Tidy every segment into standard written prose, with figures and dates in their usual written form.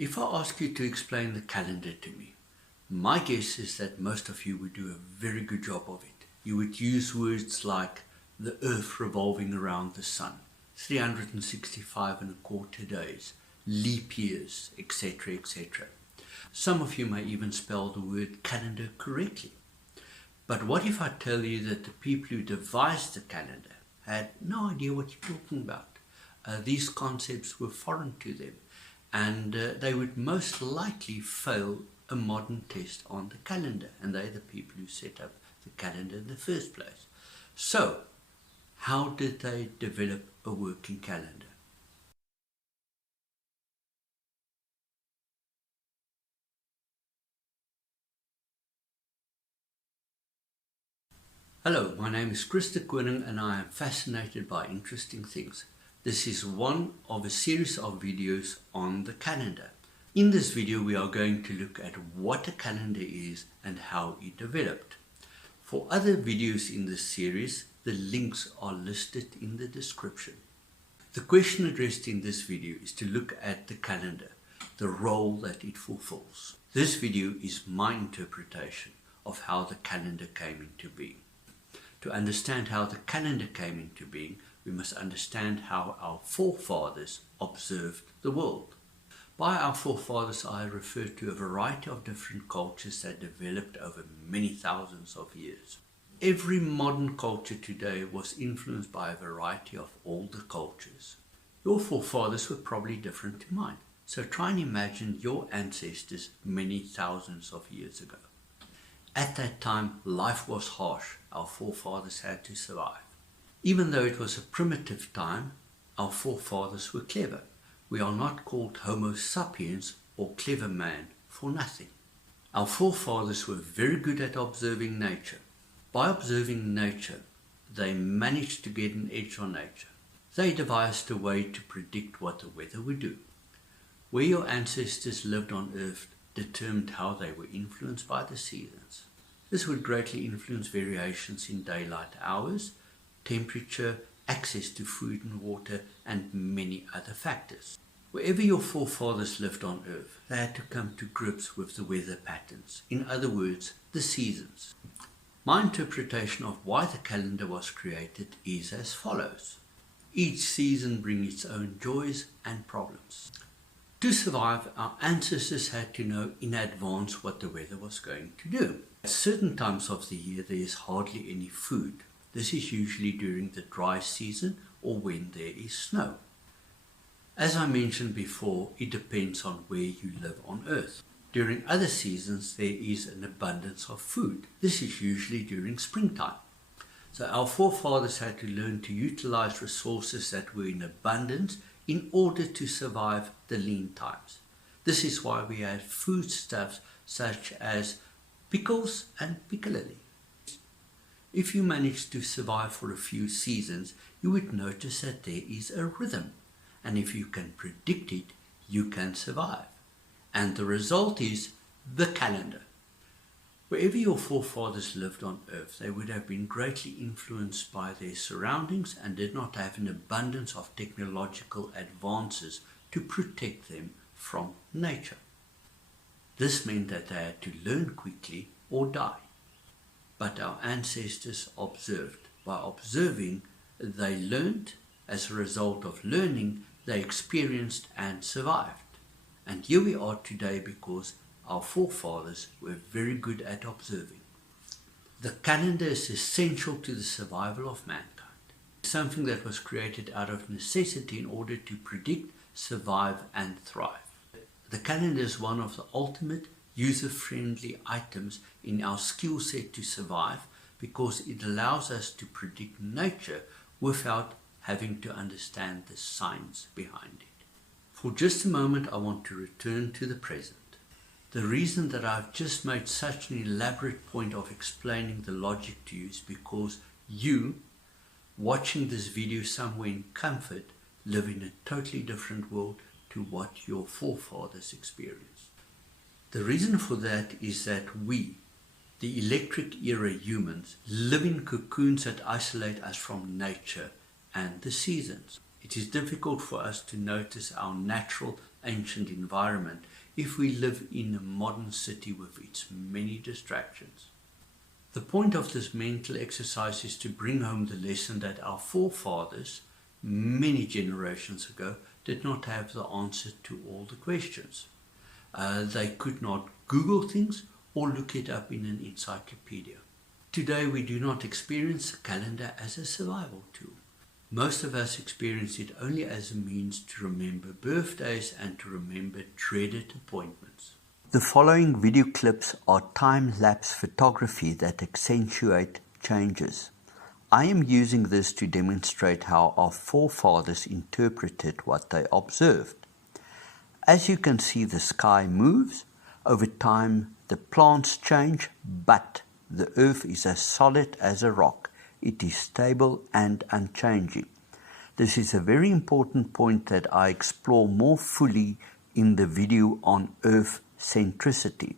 If I ask you to explain the calendar to me, my guess is that most of you would do a very good job of it. You would use words like the earth revolving around the sun, 365 and a quarter days, leap years, etc., etc. Some of you may even spell the word calendar correctly. But what if I tell you that the people who devised the calendar had no idea what you're talking about? These concepts were foreign to them, and they would most likely fail a modern test on the calendar, and they're the people who set up the calendar in the first place. So, how did they develop a working calendar? Hello, my name is Chris de Koning and I am fascinated by interesting things. This is one of a series of videos on the calendar. In this video we are going to look at what a calendar is and how it developed. For other videos in this series, the links are listed in the description. The question addressed in this video is to look at the calendar, the role that it fulfills. This video is my interpretation of how the calendar came into being. To understand how the calendar came into being, we must understand how our forefathers observed the world. By our forefathers, I refer to a variety of different cultures that developed over many thousands of years. Every modern culture today was influenced by a variety of older cultures. Your forefathers were probably different to mine, so try and imagine your ancestors many thousands of years ago. At that time, life was harsh. Our forefathers had to survive. Even though it was a primitive time, our forefathers were clever. We are not called Homo sapiens or clever man for nothing. Our forefathers were very good at observing nature. By observing nature, they managed to get an edge on nature. They devised a way to predict what the weather would do. Where your ancestors lived on Earth determined how they were influenced by the seasons. This would greatly influence variations in daylight hours, temperature, access to food and water, and many other factors. Wherever your forefathers lived on Earth, they had to come to grips with the weather patterns, in other words, the seasons. My interpretation of why the calendar was created is as follows. Each season brings its own joys and problems. To survive, our ancestors had to know in advance what the weather was going to do. At certain times of the year, there is hardly any food. This is usually during the dry season or when there is snow. As I mentioned before, it depends on where you live on Earth. During other seasons, there is an abundance of food. This is usually during springtime. So our forefathers had to learn to utilize resources that were in abundance in order to survive the lean times. This is why we have foodstuffs such as pickles and piccalilli. If you manage to survive for a few seasons, you would notice that there is a rhythm. And if you can predict it, you can survive. And the result is the calendar. Wherever your forefathers lived on Earth, they would have been greatly influenced by their surroundings and did not have an abundance of technological advances to protect them from nature. This meant that they had to learn quickly or die. But our ancestors observed. By observing, they learned. As a result of learning, they experienced and survived. And here we are today because our forefathers were very good at observing. The calendar is essential to the survival of mankind. It's something that was created out of necessity in order to predict, survive, and thrive. The calendar is one of the ultimate user-friendly items in our skill set to survive because it allows us to predict nature without having to understand the science behind it. For just a moment, I want to return to the present. The reason that I've just made such an elaborate point of explaining the logic to you is because you, watching this video somewhere in comfort, live in a totally different world to what your forefathers experienced. The reason for that is that we, the electric era humans, live in cocoons that isolate us from nature and the seasons. It is difficult for us to notice our natural ancient environment if we live in a modern city with its many distractions. The point of this mental exercise is to bring home the lesson that our forefathers, many generations ago, did not have the answer to all the questions. They could not Google things or look it up in an encyclopedia. Today we do not experience a calendar as a survival tool. Most of us experience it only as a means to remember birthdays and to remember dreaded appointments. The following video clips are time-lapse photography that accentuate changes. I am using this to demonstrate how our forefathers interpreted what they observed. As you can see, the sky moves. Over time, the plants change, but the earth is as solid as a rock. It is stable and unchanging. This is a very important point that I explore more fully in the video on earth centricity.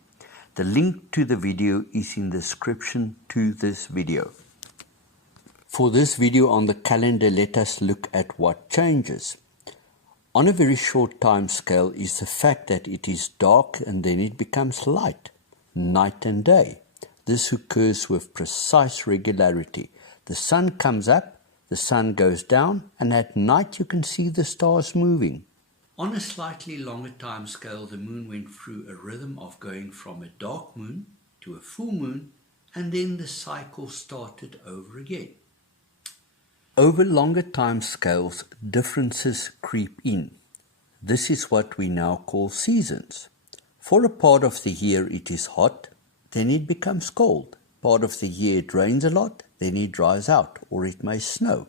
The link to the video is in the description to this video. For this video on the calendar, let us look at what changes. On a very short time scale is the fact that it is dark and then it becomes light, night and day. This occurs with precise regularity. The sun comes up, the sun goes down, and at night you can see the stars moving. On a slightly longer time scale, the moon went through a rhythm of going from a dark moon to a full moon, and then the cycle started over again. Over longer time scales, differences creep in. This is what we now call seasons. For a part of the year it is hot, then it becomes cold. Part of the year it rains a lot, then it dries out, or it may snow,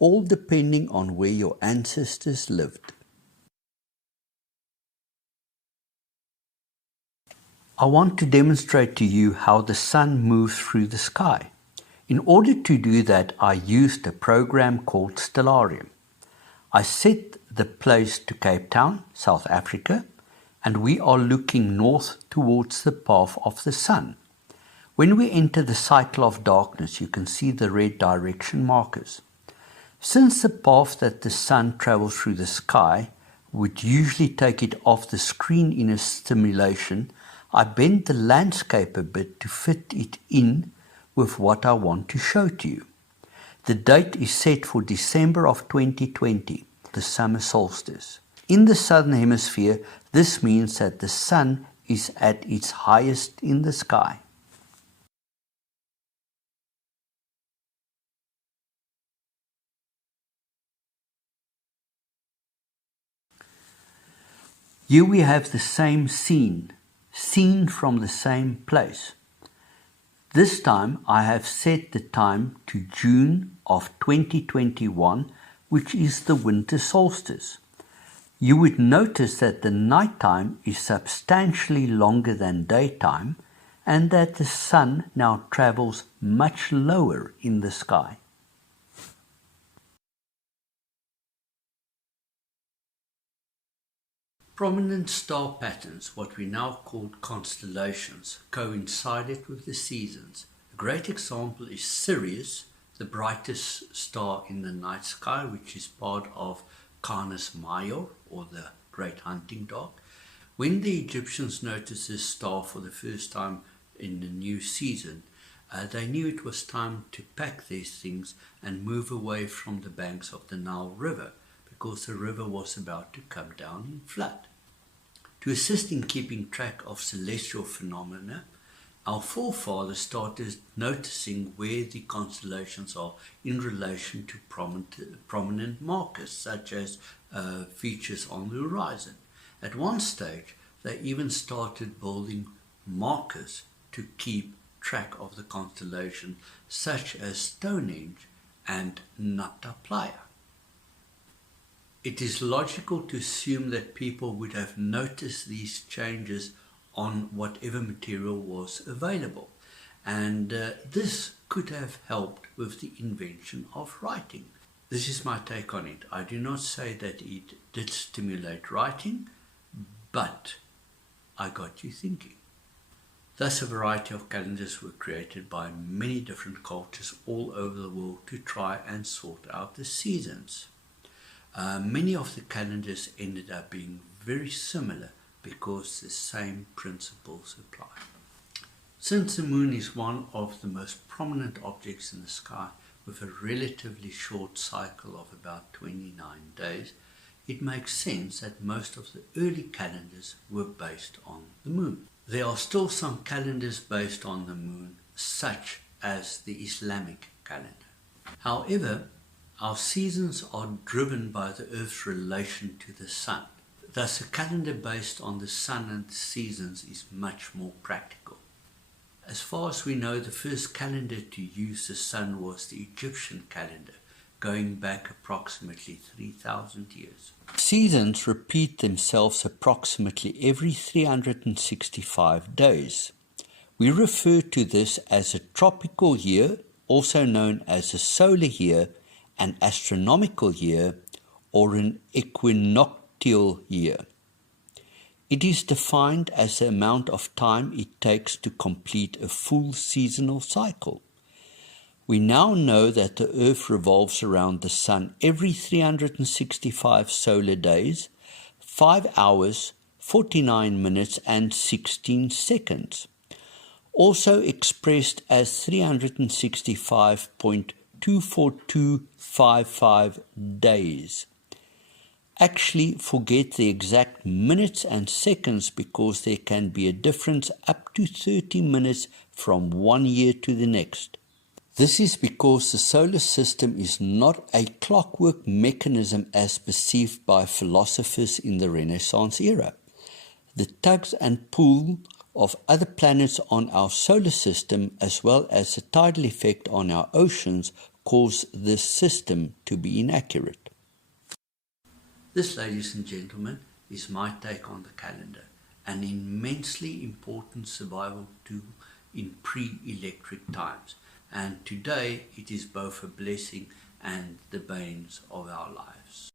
all depending on where your ancestors lived. I want to demonstrate to you how the sun moves through the sky. In order to do that, I used a program called Stellarium. I set the place to Cape Town, South Africa, and we are looking north towards the path of the sun. When we enter the cycle of darkness, you can see the red direction markers. Since the path that the sun travels through the sky would usually take it off the screen in a simulation, I bent the landscape a bit to fit it in with what I want to show to you. The date is set for December of 2020, the summer solstice. In the southern hemisphere, this means that the sun is at its highest in the sky. Here we have the same scene, seen from the same place. This time I have set the time to June of 2021, which is the winter solstice. You would notice that the nighttime is substantially longer than daytime and that the sun now travels much lower in the sky. Prominent star patterns, what we now call constellations, coincided with the seasons. A great example is Sirius, the brightest star in the night sky, which is part of Canis Major, or the Great Hunting Dog. When the Egyptians noticed this star for the first time in the new season, they knew it was time to pack their things and move away from the banks of the Nile River, because the river was about to come down in flood. To assist in keeping track of celestial phenomena, our forefathers started noticing where the constellations are in relation to prominent markers, such as features on the horizon. At one stage, they even started building markers to keep track of the constellation, such as Stonehenge and Nata Playa. It is logical to assume that people would have noticed these changes on whatever material was available, and this could have helped with the invention of writing. This is my take on it. I do not say that it did stimulate writing, but I got you thinking. Thus, a variety of calendars were created by many different cultures all over the world to try and sort out the seasons. Many of the calendars ended up being very similar because the same principles apply. Since the moon is one of the most prominent objects in the sky with a relatively short cycle of about 29 days, it makes sense that most of the early calendars were based on the moon. There are still some calendars based on the moon, such as the Islamic calendar. However, our seasons are driven by the Earth's relation to the sun. Thus, a calendar based on the sun and the seasons is much more practical. As far as we know, the first calendar to use the sun was the Egyptian calendar, going back approximately 3,000 years. Seasons repeat themselves approximately every 365 days. We refer to this as a tropical year, also known as a solar year, an astronomical year, or an equinoctial year. It is defined as the amount of time it takes to complete a full seasonal cycle. We now know that the Earth revolves around the Sun every 365 solar days, 5 hours, 49 minutes and 16 seconds, also expressed as 365.24255 days. Actually, forget the exact minutes and seconds because there can be a difference up to 30 minutes from one year to the next. This is because the solar system is not a clockwork mechanism as perceived by philosophers in the Renaissance era. The tugs and pull of other planets on our solar system, as well as the tidal effect on our oceans, cause this system to be inaccurate. This, ladies and gentlemen, is my take on the calendar, an immensely important survival tool in pre-electric times, and today it is both a blessing and the banes of our lives.